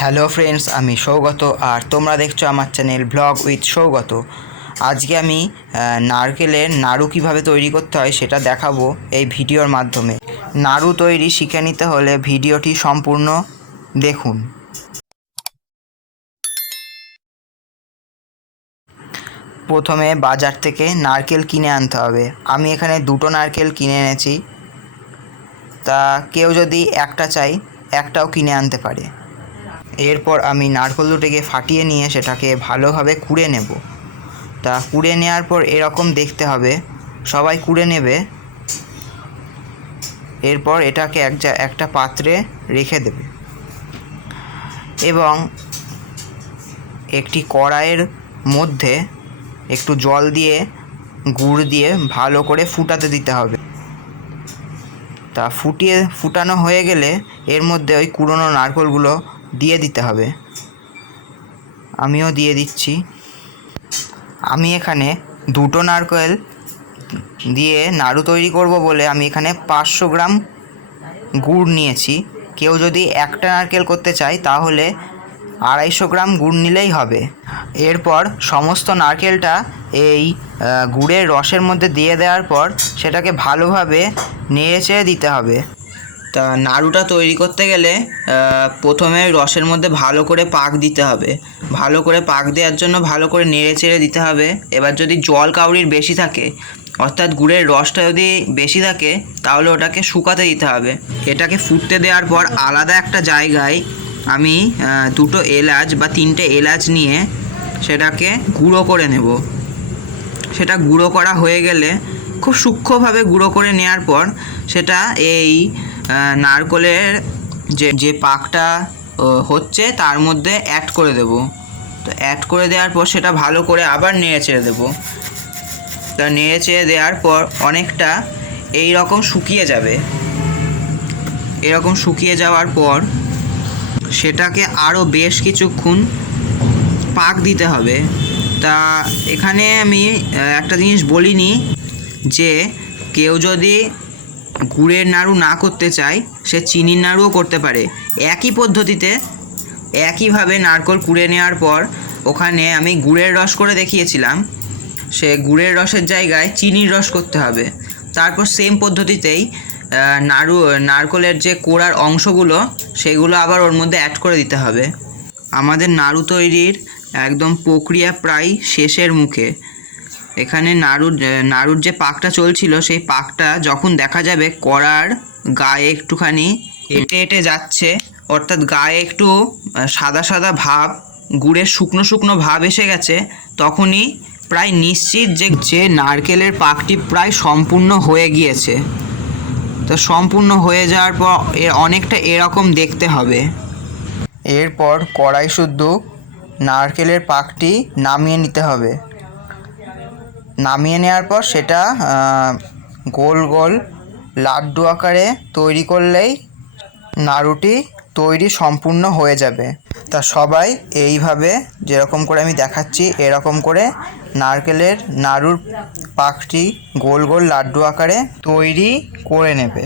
Hello friends, আমি সৌগত আর তোমরা দেখছো আমার চ্যানেল ব্লগ উইথ সৌগত। আজকে আমি নারকেলের নাড়ু কিভাবে তৈরি করতে হয় সেটা দেখাবো এই ভিডিওর মাধ্যমে। নাড়ু তৈরি শিখে নিতে হলে ভিডিওটি সম্পূর্ণ দেখুন। প্রথমে বাজার থেকে নারকেল কিনে আনতে হবে। আমি এখানে দুটো নারকেল কিনে এনেছি, তা কেউ যদি একটা চাই একটাও কিনে আনতে পারে। এরপর আমি নারকেল দুটোকে ফাটিয়ে নিয়ে সেটাকে ভালোভাবে কুড়ে নেব। তা কুড়ে নেওয়ার পর এরকম দেখতে হবে, সবাই কুড়ে নেবে। এরপর এটাকে একটা পাত্রে রেখে দেবে এবং একটি কড়াইয়ের মধ্যে একটু জল দিয়ে গুড় দিয়ে ভালো করে ফুটাতে দিতে হবে। তা ফুটানো হয়ে গেলে এর মধ্যে ওই কুড়োনো নারকেলগুলো দিয়ে দিতে হবে। আমিও দিয়ে দিচ্ছি। আমি এখানে দুটো নারকেল দিয়ে নাড়ু তৈরি করব বলে আমি এখানে 500 গ্রাম গুড় নিয়েছি। কেউ যদি একটা নারকেল করতে চায় তাহলে 250 গ্রাম গুড় নিলেই হবে। এরপর সমস্ত নারকেলটা এই গুড়ের রসের মধ্যে দিয়ে দেওয়ার পর সেটাকে ভালোভাবে নেড়েচেড়ে দিতে হবে। তা নাড়ুটা তৈরি করতে গেলে প্রথমে রসের মধ্যে ভালো করে পাক দিতে হবে। ভালো করে পাক দেওয়ার জন্য ভালো করে নেড়ে চেড়ে দিতে হবে। এবার যদি জল কাউরির বেশি থাকে, অর্থাৎ গুড়ের রসটা যদি বেশি থাকে, তাহলে ওটাকে শুকাতে দিতে হবে। এটাকে ফুটতে দেওয়ার পর আলাদা একটা জায়গায় আমি দুটো এলাচ বা 3টে এলাচ নিয়ে সেটাকে গুঁড়ো করে নেব। সেটা গুঁড়ো করা হয়ে গেলে খুব সূক্ষ্মভাবে গুঁড়ো করে নেওয়ার পর সেটা এই নারকেলের যে পাকটা হচ্ছে তার মধ্যে অ্যাড করে দেব। তো অ্যাড করে দেওয়ার পর সেটা ভালো করে আবার নেড়ে চেড়ে দেবো। তা নেড়ে চেড়ে দেওয়ার পর অনেকটা এই রকম শুকিয়ে যাবে। এরকম শুকিয়ে যাওয়ার পর সেটাকে আরও বেশ কিছুক্ষণ পাক দিতে হবে। তা এখানে আমি একটা জিনিস বলিনি, যে কেউ যদি গুড়ের নাড়ু না করতে চায় সে চিনির নাড়ুও করতে পারে। একই পদ্ধতিতে একইভাবে নারকেল কুড়ে নেওয়ার পর ওখানে আমি গুড়ের রস করে দেখিয়েছিলাম, সে গুড়ের রসের জায়গায় চিনির রস করতে হবে। তারপর সেম পদ্ধতিতেই নারকেলের যে কোড়ার অংশগুলো সেগুলো আবার ওর মধ্যে অ্যাড করে দিতে হবে। আমাদের নাড়ু তৈরির একদম প্রক্রিয়া প্রায় শেষের মুখে। এখানে নাড়ুর যে পাকটা চলছিল সেই পাকটা যখন দেখা যাবে কড়ার গায়ে একটুখানি এঁটে এঁটে যাচ্ছে, অর্থাৎ গায়ে একটু সাদা সাদা ভাব, গুড়ের শুকনো শুকনো ভাব এসে গেছে, তখনই প্রায় নিশ্চিত যে নারকেলের পাকটি প্রায় সম্পূর্ণ হয়ে গিয়েছে। তো সম্পূর্ণ হয়ে যাওয়ার পর অনেকটা এরকম দেখতে হবে। এরপর কড়াই শুদ্ধ নারকেলের পাকটি নামিয়ে নিতে হবে। নামিয়ে নেওয়ার পর সেটা গোল গোল লাড্ডু আকারে তৈরি করলেই নাড়ুটি তৈরি সম্পূর্ণ হয়ে যাবে। তা সবাই এইভাবে যেরকম করে আমি দেখাচ্ছি এরকম করে নারকেলের নাড়ুর পাকটি গোল গোল লাড্ডু আকারে তৈরি করে নেবে।